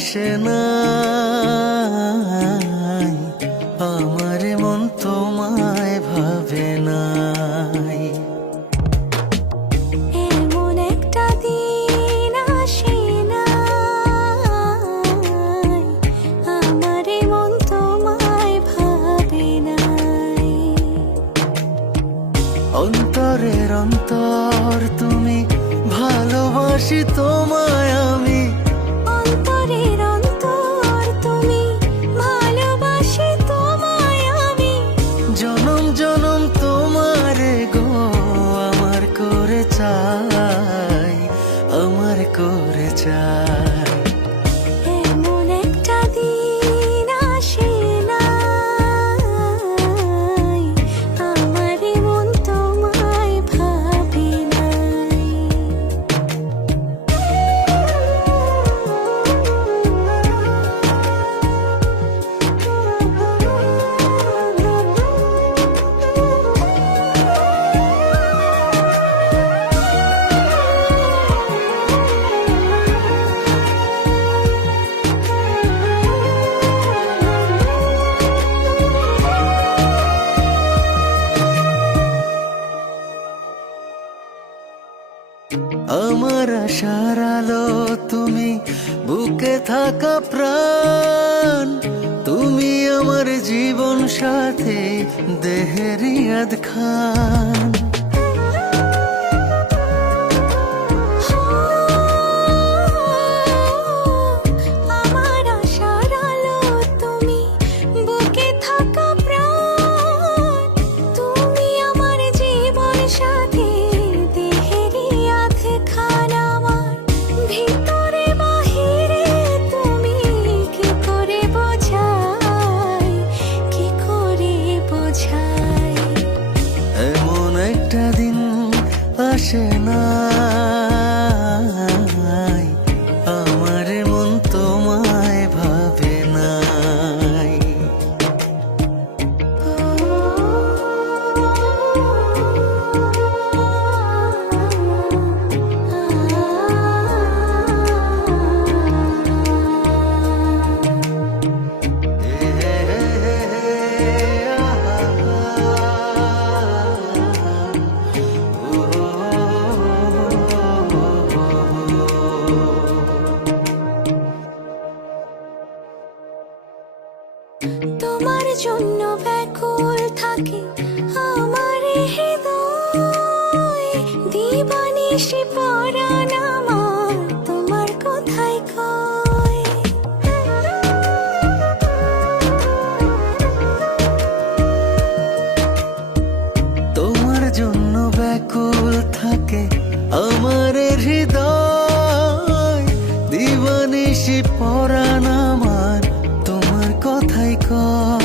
আসে নাই, আমার মন তোমায় ভাবে নাই। এমন একটা দিন আসে নাই, আমার মন তোমায় ভাবে নাই। অন্তরের অন্তর তুমি, ভালোবাসি তোমায় আমি। অন্তরের অন্তর তুমি, ভালোবাসি তোমায় আমি। জনম জনম তোমারে গো আমার করে চাই, আমার করে চাই। এমন একটা দিন আসে নাই, আমার মন তোমায় ভাবে নাই। আমার আশার আলো তুমি, বুকে থাকা প্রাণ তুমি, আমার জীবন সাথী দেহের ইয়াদ খান। আমার আশার আলো তুমি, বুকে থাকা প্রাণ তুমি, আমার জীবন সাথী দেহের ইয়াদ খান। আমার ভিতরে বাহিরে তুমি, কি করে বোঝাই, কি করে বোঝাই। এমন একটা দিন আসে নাই, আমার মন তোমায় ভাবে নাই। তোমার জন্য ব্যাকুল থাকে আমার হৃদয়, দিবানিশি পরাণ আমার তোমার কথাই কয়। তোমার জন্য ব্যাকুল থাকে আমার হৃদয়, দিবানিশি পরাণ আমার তোমার কথাই কয়।